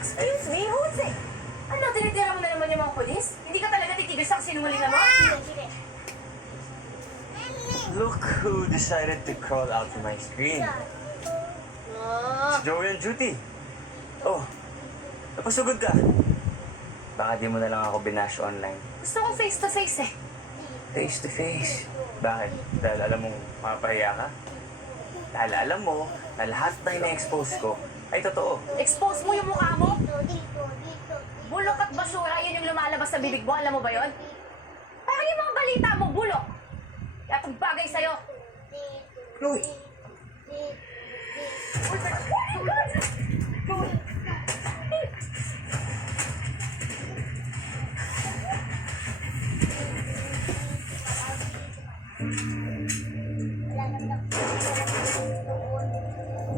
Excuse me, who's it? Ano, tinitira mo na naman yung mga polis? Hindi ka talaga titigil sa kasinungalingan mo? Sige. Look who decided to crawl out of my screen. Si Joey and Judy. Oh, napasugod ka. Baka di mo na lang ako binash online. Gusto kong face to face eh. Face to face. Bakit? Dahil alam mong mapahiya ka? Dahil alam mo na lahat ng ina-expose ko ay totoo. Expose mo yung mukha mo. Dito. Bulok at basura, yun yung lumalabas sa bibig mo. Alam mo ba yun? Parang yung mga balita mo, bulok. Kaya itong bagay sa'yo. Chloe!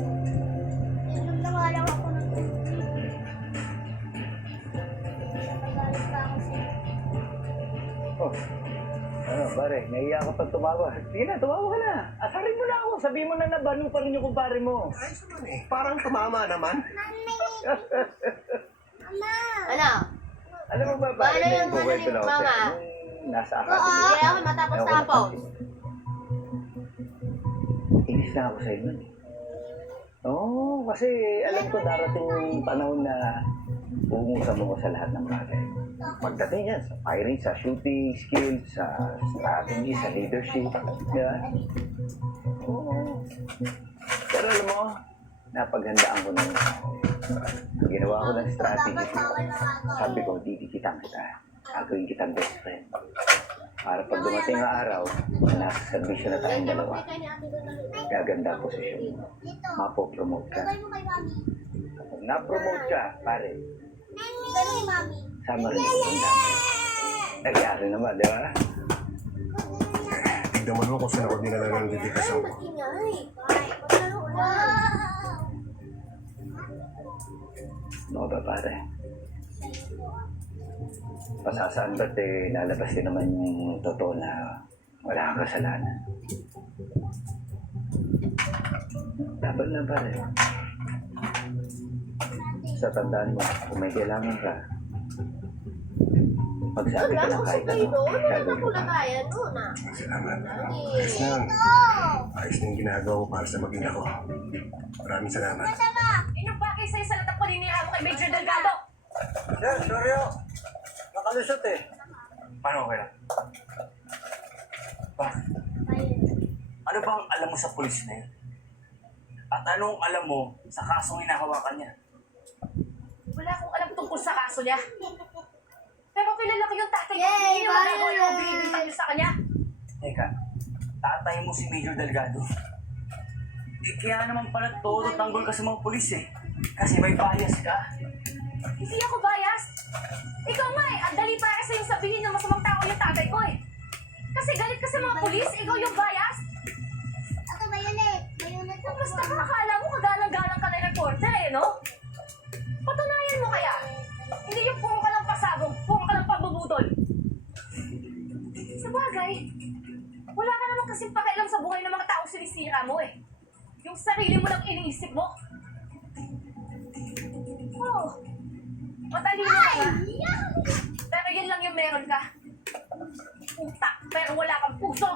Inom na nga lang ako ng tubig. Nagalit pa ako sa'yo. Oh. Ano, pare, naiya ka pa tumawa. Sige na, tumawa ka na. Asarin mo na ako. Sabihin mo na nabano pa rin yung kumpare mo. Ayos naman eh. Parang tumama naman. Mama! Ano? Alam mo ba, pare, Paano yung nagkukwento ano ni lang ako Mama? sa'yo. Nung nasa academy. Sige ako matapos Ayaw ko tapos. napansin. Inis na ako sa'yo nun eh. Oo, kasi alam ko darating yung panahon na uumusan mo ko sa lahat ng bagay. Pagdating yan, sa firing, sa shooting skills, sa strategy, sa leadership. Di ba? Oo. Pero alam mo, napaghandaan ko na yun. Ang ginawa ko ng strategy, sabi ko, didikitan kita. Gagawin kitang best friend. Para pag dumating ang araw, na nasa servisyo na tayong dalawa, gaganda ang posisyon mo. Mapopromote ka. Ibay mo kay Mami. Kapag na-promote ka, pare, Ibay mo kay Mami. sama rin ang damdamin. Nagyari naman, di ba? Tignan mo naman kung saan ako dinala ng dedikasyon ko. Ingay. Wow! Ano ba, pare? Pasasaan ba't eh, lalabas din naman yung totoo na wala kang kasalanan. Dapat lang, pare. Sa tandaan mo, kung may kailangan ka, magsabi ka lang kahit ano. Gagawin ko pa. Salamat. Ayos na. Ayos na yung ginagawa ko para sa maging ako. Maraming salamat. Yung bagay sa'yo sa latak paninira mo kay Major Delgado. Sir, sorry oh. Nakalusot eh. Paano okay lang? Bakit? Ano bang alam mo sa pulis na yun? At anong alam mo sa kasong hinahawakan niya? Wala akong alam tungkol sa kaso niya. Pero kilala ko yung tatay ko. Yay, Hindi naman ako Mario! yung binibintang niyo sa kanya. Teka, tatay mo si Major Delgado. Eh kaya naman pala todo tanggol ka sa mga pulis eh. Kasi may bias ka. Hindi ako biased. Ikaw nga eh, ang dali para sa'yo sabihin na masamang tao yung tatay ko eh. Kasi galit ka sa mga pulis, ikaw yung biased. Ako mayonnaise. Mayonnaise ako. Basta akala mo kagalang-galang ka na reporter eh, no? Patunayan mo kaya. Hindi yung puro ka lang pasabong, puro ka lang pambubudol. Sa bagay, wala ka naman kasing pakialam sa buhay ng mga tao sinisira mo eh. Yung sarili mo lang iniisip mo. Oh, matalino ka. Pero yun lang yung meron ka. Utak, pero wala kang puso.